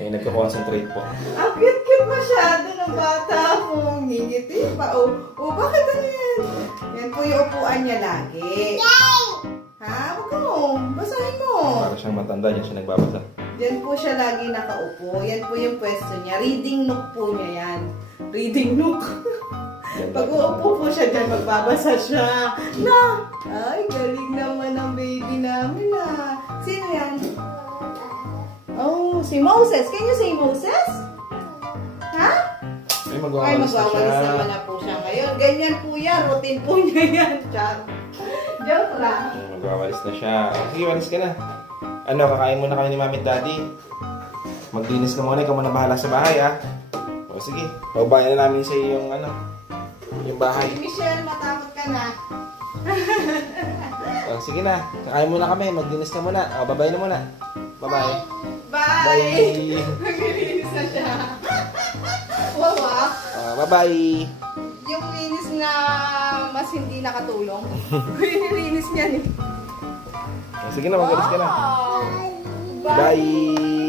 Eh, nagko-concentrate po. Ang cute-cute masyado ng bata po. Ngingiti pa. Bakit ano yan? Yan po yung upuan niya lagi. Ha? Huwag mo. Basahin mo. Para siyang matanda, yan siya nagbabasa. Yan po siya lagi nakaupo. Yan po yung pwesto niya. Reading nook po niya yan. Reading nook. Pag uupo po siya dyan, magbabasa siya. Na! Ay, galing naman ang baby namin ah. Sino yan? Oh, si Moses. Can you say Moses? Ha? Ay, magwawalis naman na po siya ngayon. Ganyan po yan. Routine po niya yan. Char. Joke lang. Ay, magwawalis na siya. Sige, walis ka na. Ano, kakain muna kami ni Mami at Daddy. Maglinis ka muna. Ikaw muna bahala sa bahay, ha? O, sige. Babayan na namin sa yung, yung bahay. Michelle, matakot ka na. O, sige na. Kakain muna kami. Maglinis ka muna. O, babay na muna. Bye-bye. Bye! Maglinis na siya. Wawa. Bye-bye. Yung linis na mas hindi nakatulong. Yung linis niya eh. Sige na, mag-alis ka na. Bye! Bye!